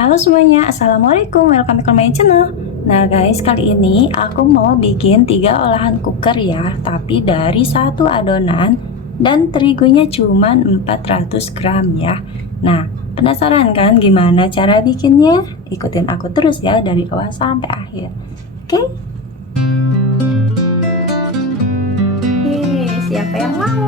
Halo semuanya, assalamualaikum, welcome back to my channel. Nah guys, kali ini aku mau bikin 3 olahan cooker ya, tapi dari satu adonan dan terigunya cuma 400 gram ya. Nah, penasaran kan gimana cara bikinnya? Ikutin aku terus ya dari awal sampai akhir. Oke? Siapa yang mau?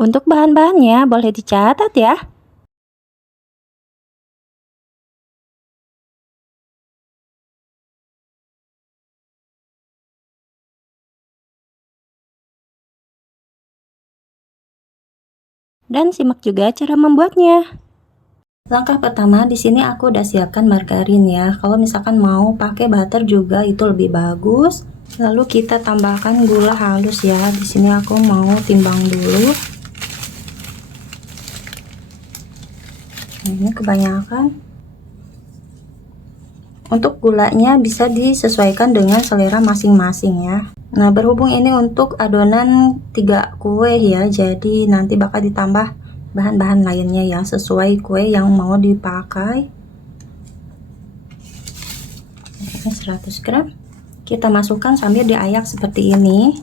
Untuk bahan-bahannya boleh dicatat ya. Dan simak juga cara membuatnya. Langkah pertama di sini aku udah siapkan margarin ya. Kalau misalkan mau pakai butter juga itu lebih bagus. Lalu kita tambahkan gula halus ya. Di sini aku mau timbang dulu. Ini kebanyakan. Untuk gulanya bisa disesuaikan dengan selera masing-masing ya. Nah, berhubung ini untuk adonan 3 kue ya, jadi nanti bakal ditambah bahan-bahan lainnya ya, sesuai kue yang mau dipakai. Ini 100 gram. Kita masukkan sambil diayak seperti ini,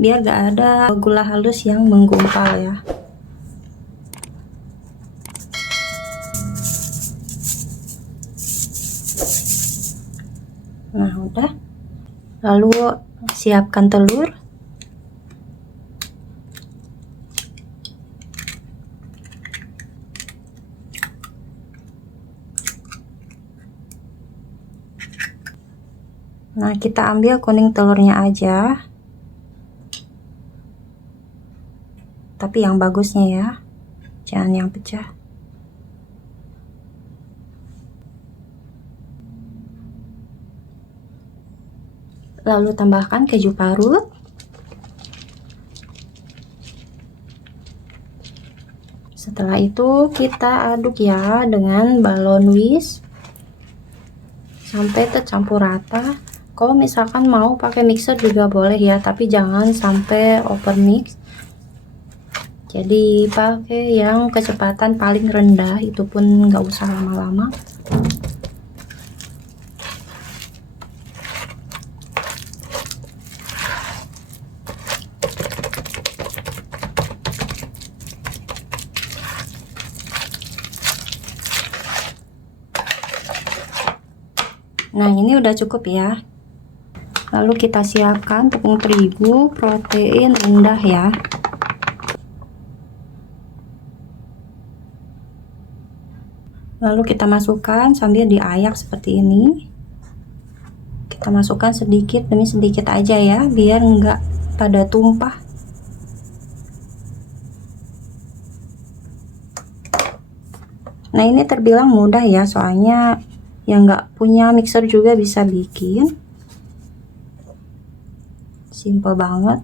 biar gak ada gula halus yang menggumpal ya. Nah, udah. Lalu siapkan telur. Nah, kita ambil kuning telurnya aja. Tapi yang bagusnya ya. Jangan yang pecah. Lalu tambahkan keju parut. Setelah itu kita aduk ya dengan balon whisk sampai tercampur rata. Kalau misalkan mau pakai mixer juga boleh ya, tapi jangan sampai over mix. Jadi pakai yang kecepatan paling rendah, itu pun nggak usah lama-lama. Nah, ini udah cukup ya. Lalu kita siapkan tepung terigu protein rendah ya. Lalu kita masukkan sambil diayak seperti ini. Kita masukkan sedikit demi sedikit aja ya, biar enggak pada tumpah. Nah, ini terbilang mudah ya, soalnya yang nggak punya mixer juga bisa bikin. Simple banget.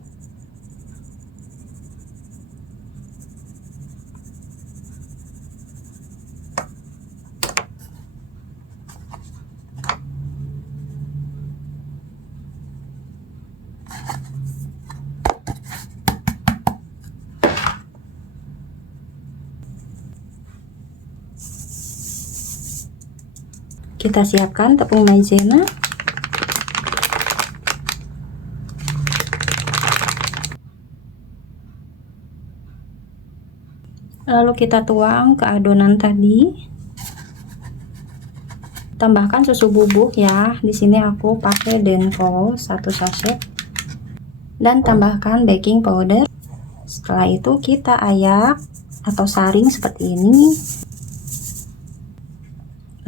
Kita siapkan tepung maizena. Lalu kita tuang ke adonan tadi. Tambahkan susu bubuk ya. Di sini aku pakai Denko 1 sachet. Dan tambahkan baking powder. Setelah itu kita ayak atau saring seperti ini.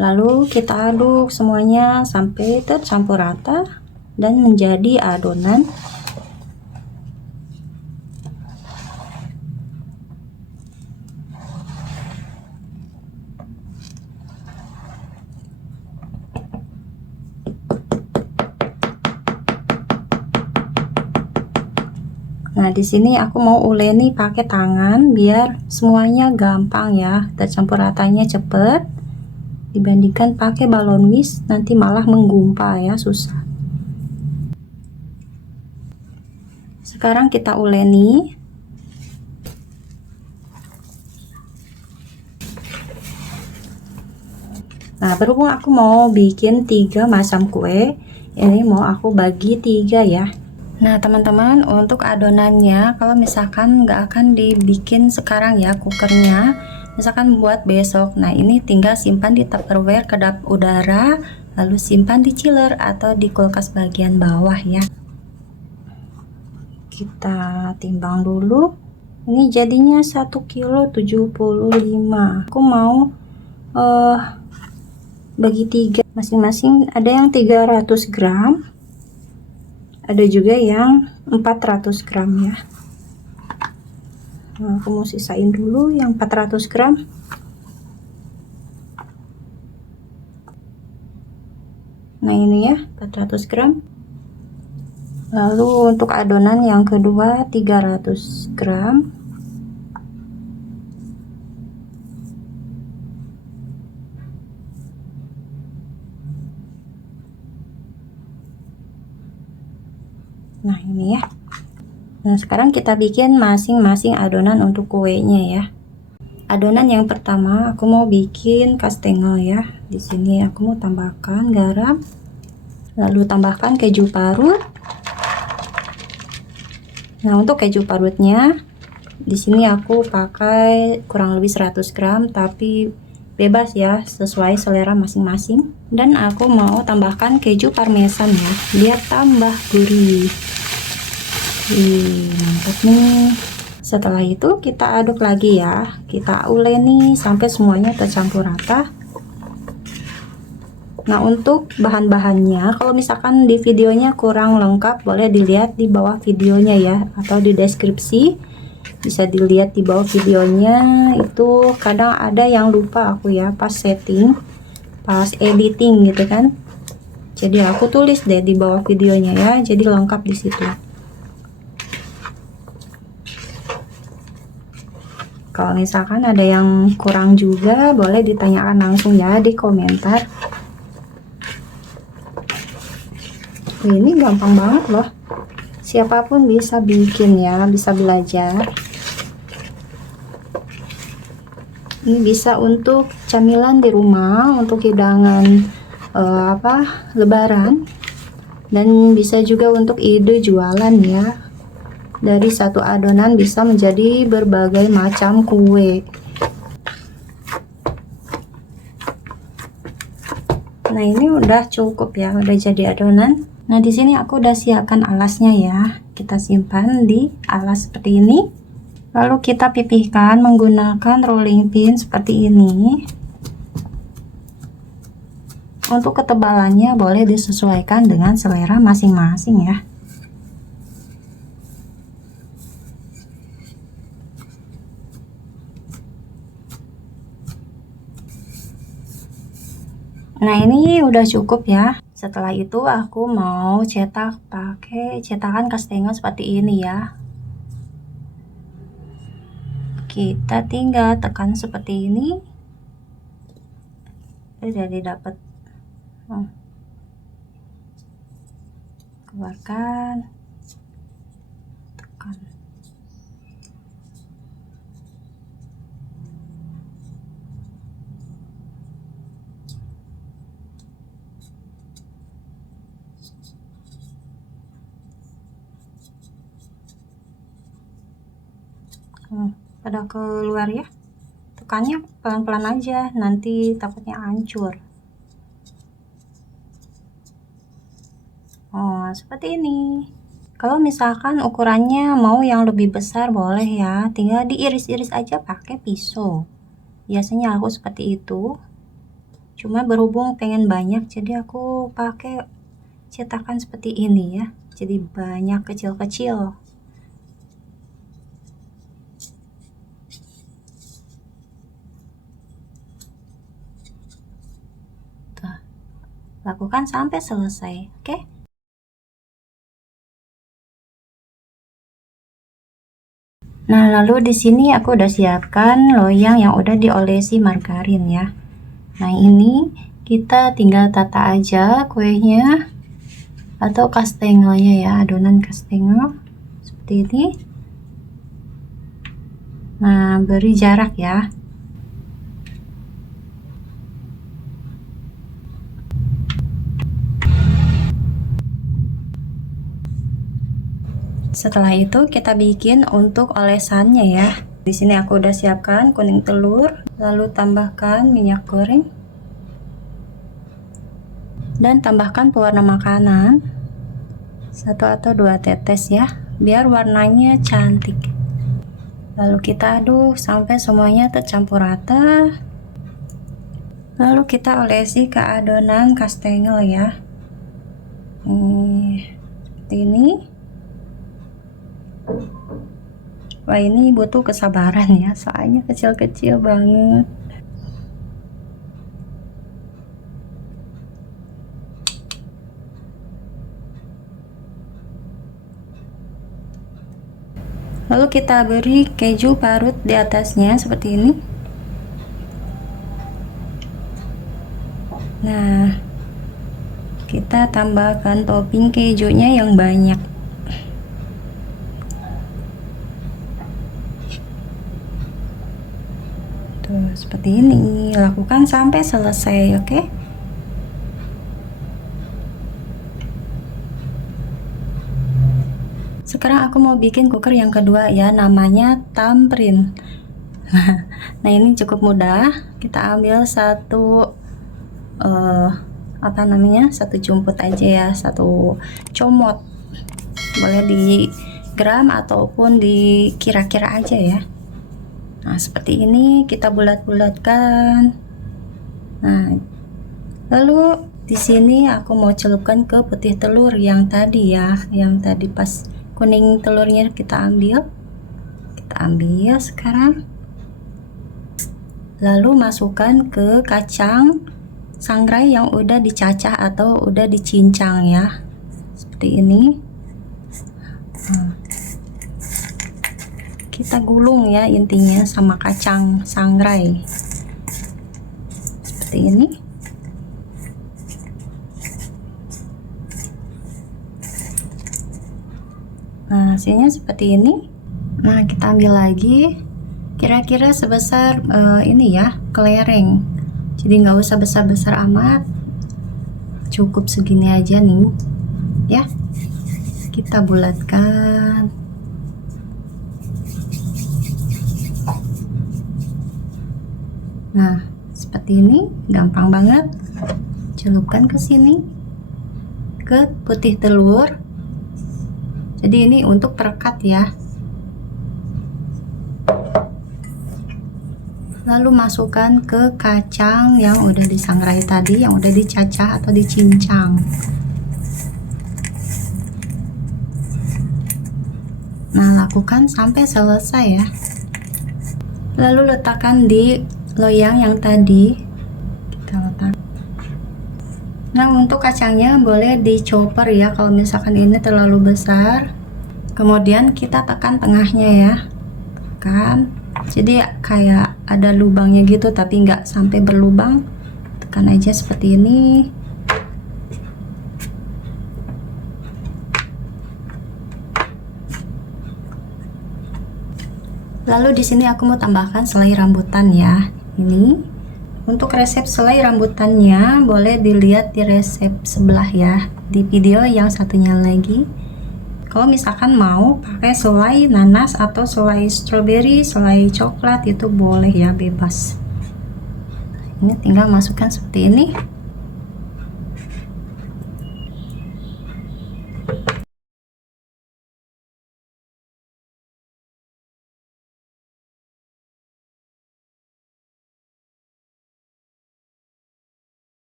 Lalu kita aduk semuanya sampai tercampur rata dan menjadi adonan. Nah, di sini aku mau uleni pakai tangan biar semuanya gampang ya, tercampur ratanya cepet. dibandingkan pakai balon whisk, nanti malah menggumpal ya, susah. Sekarang kita uleni. Nah, berhubung aku mau bikin 3 macam kue, ini mau aku bagi 3 ya. Nah, teman-teman, untuk adonannya, kalau misalkan nggak akan dibikin sekarang ya kukernya, misalkan buat besok. Nah, ini tinggal simpan di Tupperware kedap udara, lalu simpan di chiller atau di kulkas bagian bawah ya. Kita timbang dulu. Ini jadinya 1 kilo 75. Aku mau bagi 3, masing-masing ada yang 300 gram, ada juga yang 400 gram ya. Nah, aku mau sisain dulu yang 400 gram. Nah, ini ya 400 gram. Lalu untuk adonan yang kedua 300 gram. Nah, ini ya. Nah, sekarang kita bikin masing-masing adonan untuk kuenya ya. Adonan yang pertama aku mau bikin kastengel ya. Di sini aku mau tambahkan garam, lalu tambahkan keju parut. Nah, untuk keju parutnya di sini aku pakai kurang lebih 100 gram, tapi bebas ya, sesuai selera masing-masing. Dan aku mau tambahkan keju parmesan ya, biar tambah gurih. Mantap nih. Setelah itu kita aduk lagi ya, kita uleni sampai semuanya tercampur rata. Nah, untuk bahan-bahannya, kalau misalkan di videonya kurang lengkap, boleh dilihat di bawah videonya ya, atau di deskripsi bisa dilihat di bawah videonya. Itu kadang ada yang lupa aku ya pas setting, pas editing gitu kan, jadi aku tulis deh di bawah videonya ya, jadi lengkap di situ. Kalau misalkan ada yang kurang juga, boleh ditanyakan langsung ya di komentar. Ini gampang banget loh, siapapun bisa bikin ya, bisa belajar. Ini bisa untuk camilan di rumah, untuk hidangan lebaran, dan bisa juga untuk ide jualan ya. Dari satu adonan bisa menjadi berbagai macam kue. Nah, ini udah cukup ya, udah jadi adonan. Nah, di sini aku udah siapkan alasnya ya. Kita simpan di alas seperti ini. Lalu kita pipihkan menggunakan rolling pin seperti ini. Untuk ketebalannya boleh disesuaikan dengan selera masing-masing ya. Nah, ini udah cukup ya. Setelah itu aku mau cetak pakai cetakan kastengel seperti ini ya. Kita tinggal tekan seperti ini. Jadi dapat. Keluarkan, tekan. Pada keluar ya, tekannya pelan-pelan aja, nanti takutnya hancur. Seperti ini. Kalau misalkan ukurannya mau yang lebih besar boleh ya, tinggal diiris-iris aja pakai pisau. Biasanya aku seperti itu, cuma berhubung pengen banyak jadi aku pakai cetakan seperti ini ya, jadi banyak kecil-kecil. Lakukan sampai selesai, oke? Nah, lalu di sini aku udah siapkan loyang yang udah diolesi margarin ya. Nah, ini kita tinggal tata aja kuenya atau kastengelnya ya, adonan kastengel seperti ini. Nah, beri jarak ya. Setelah itu kita bikin untuk olesannya ya. Di sini aku udah siapkan kuning telur, lalu tambahkan minyak goreng dan tambahkan pewarna makanan 1 atau 2 tetes ya, biar warnanya cantik. Lalu kita aduk sampai semuanya tercampur rata. Lalu kita olesi ke adonan kastengel ya. Seperti ini. Wah, ini butuh kesabaran ya, soalnya kecil-kecil banget. Lalu kita beri keju parut di atasnya seperti ini. Nah, kita tambahkan topping kejunya yang banyak. Tuh, seperti ini. Lakukan sampai selesai, oke? Sekarang aku mau bikin cooker yang kedua ya, namanya tamrin. Nah, ini cukup mudah. Kita ambil satu satu jumput aja ya, satu comot. Boleh di gram ataupun di kira-kira aja ya. Nah, seperti ini kita bulat-bulatkan. Nah, lalu di sini aku mau celupkan ke putih telur yang tadi ya, yang tadi pas kuning telurnya kita ambil sekarang. Lalu masukkan ke kacang sangrai yang udah dicacah atau udah dicincang ya, seperti ini. Kita gulung ya intinya sama kacang sangrai seperti ini. Nah, hasilnya seperti ini. Nah, kita ambil lagi kira-kira sebesar ini ya, kelereng. Jadi nggak usah besar-besar amat, cukup segini aja nih ya. Kita bulatkan. Nah, seperti ini, gampang banget. Celupkan ke sini, ke putih telur. Jadi ini untuk perekat ya. Lalu masukkan ke kacang yang udah disangrai tadi, yang udah dicacah atau dicincang. Nah, lakukan sampai selesai ya. Lalu letakkan di loyang yang tadi. Kita letak. Nah, untuk kacangnya boleh dicoper ya kalau misalkan ini terlalu besar. Kemudian kita tekan tengahnya ya, tekan. Jadi kayak ada lubangnya gitu, tapi nggak sampai berlubang. Tekan aja seperti ini. Lalu di sini aku mau tambahkan selai rambutan ya. Ini untuk resep selai rambutannya boleh dilihat di resep sebelah ya, di video yang satunya lagi. Kalau misalkan mau pakai selai nanas atau selai stroberi, selai coklat, itu boleh ya, bebas. Ini tinggal masukkan seperti ini.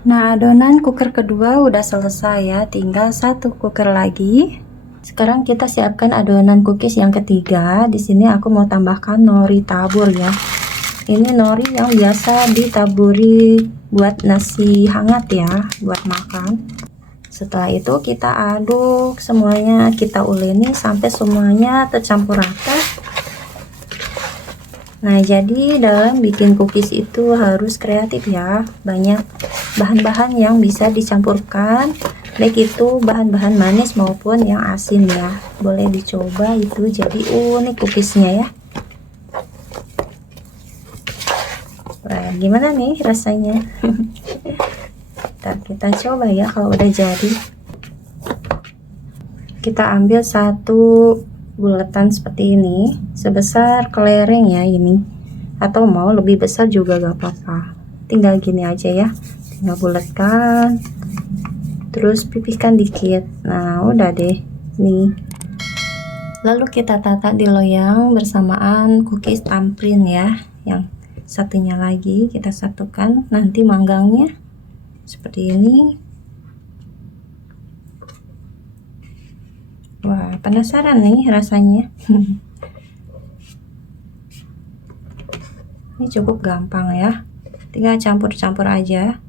Nah, adonan cooker kedua udah selesai ya, tinggal satu cooker lagi. Sekarang kita siapkan adonan cookies yang ketiga. Di sini aku mau tambahkan nori tabur ya. Ini nori yang biasa ditaburi buat nasi hangat ya, buat makan. Setelah itu kita aduk semuanya, kita uleni sampai semuanya tercampur rata. Nah, jadi dalam bikin cookies itu harus kreatif ya. Banyak bahan-bahan yang bisa dicampurkan, baik itu bahan-bahan manis maupun yang asin ya. Boleh dicoba, itu jadi unik cookiesnya ya. Wah, gimana nih rasanya? Ntar kita coba ya kalau udah jadi. Kita ambil satu buletan seperti ini, sebesar kelereng ya ini, atau mau lebih besar juga gak apa-apa, tinggal gini aja ya, tinggal bulatkan terus pipihkan dikit. Nah udah deh nih, lalu kita tata di loyang bersamaan cookies tamprin ya. Yang satunya lagi kita satukan, nanti manggangnya seperti ini. Wah, penasaran nih rasanya. Ini cukup gampang ya, tinggal campur-campur aja.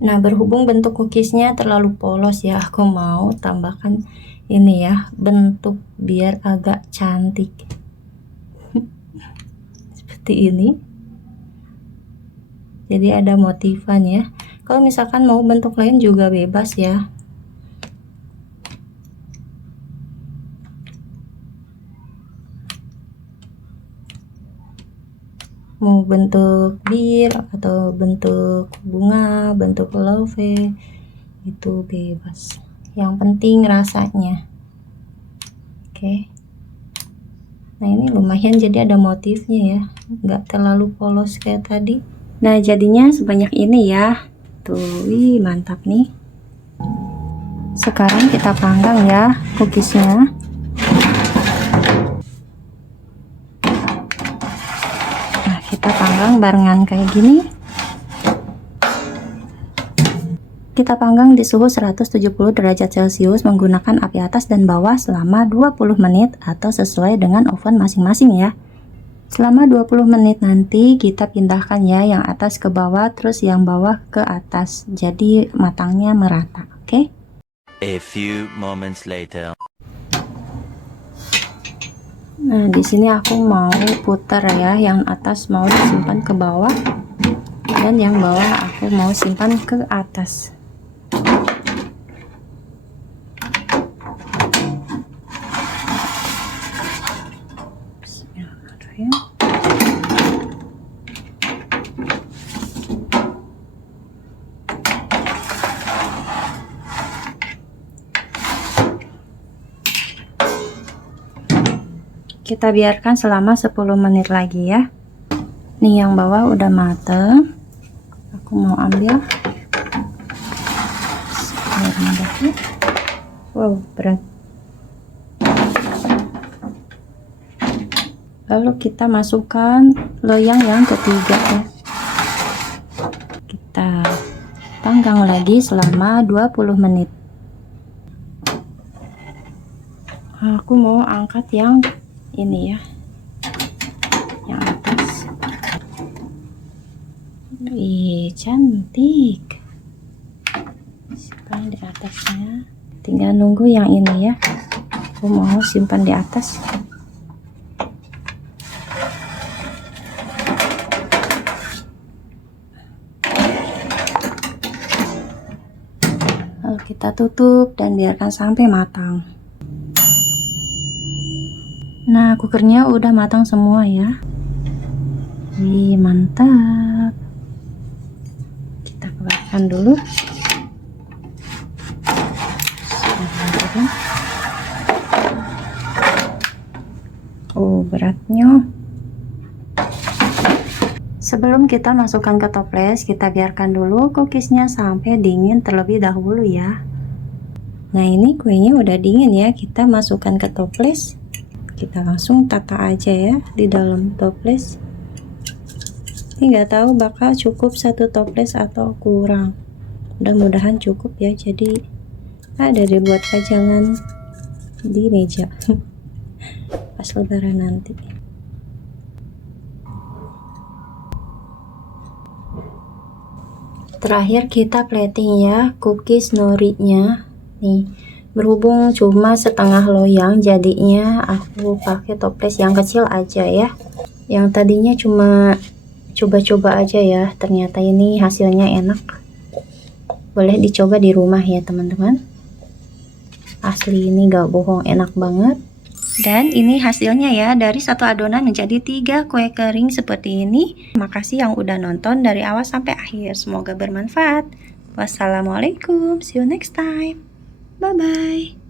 Nah, berhubung bentuk cookiesnya terlalu polos ya, aku mau tambahkan ini ya, bentuk biar agak cantik. Seperti ini. Jadi ada motifan ya. Kalau misalkan mau bentuk lain juga bebas ya. Mau bentuk bir atau bentuk bunga, bentuk love, itu bebas. Yang penting rasanya. Oke. Nah, ini lumayan jadi ada motifnya ya, nggak terlalu polos kayak tadi. Nah, jadinya sebanyak ini ya. Tuh, wih, mantap nih. Sekarang kita panggang ya cookiesnya. Nah, kita panggang barengan kayak gini. Kita panggang di suhu 170 derajat Celcius menggunakan api atas dan bawah selama 20 menit atau sesuai dengan oven masing-masing ya. Selama 20 menit nanti kita pindahkan ya, yang atas ke bawah terus yang bawah ke atas, jadi matangnya merata. Oke? A few moments later. Nah, di sini aku mau putar ya, yang atas mau disimpan ke bawah dan yang bawah aku mau simpan ke atas. Kita biarkan selama 10 menit lagi ya. Nih yang bawah udah mateng. Aku mau ambil. Wow, berat. Lalu kita masukkan loyang yang ketiga ya. Kita panggang lagi selama 20 menit. Aku mau angkat yang ini ya, yang atas. Ih, cantik. Simpan di atasnya, tinggal nunggu yang ini ya. Aku mau simpan di atas. Lalu kita tutup dan biarkan sampai matang. Nah, kukernya udah matang semua ya. Wih, mantap. Kita keluarkan dulu. Oh, beratnya. Sebelum kita masukkan ke toples, kita biarkan dulu cookiesnya sampai dingin terlebih dahulu ya. Nah, ini kuenya udah dingin ya, kita masukkan ke toples. Kita langsung tata aja ya di dalam toples. Ini nggak tahu bakal cukup satu toples atau kurang. Mudah-mudahan cukup ya, jadi ada deh buat pajangan di meja pas lebaran nanti. Terakhir kita plating ya cookies norinya. Nih, berhubung cuma setengah loyang, jadinya aku pakai toples yang kecil aja ya. Yang tadinya cuma coba-coba aja ya, ternyata ini hasilnya enak. Boleh dicoba di rumah ya teman-teman. Asli ini gak bohong, enak banget. Dan ini hasilnya ya, dari satu adonan menjadi 3 kue kering seperti ini. Makasih yang udah nonton dari awal sampai akhir, semoga bermanfaat. Wassalamualaikum, see you next time. Bye bye.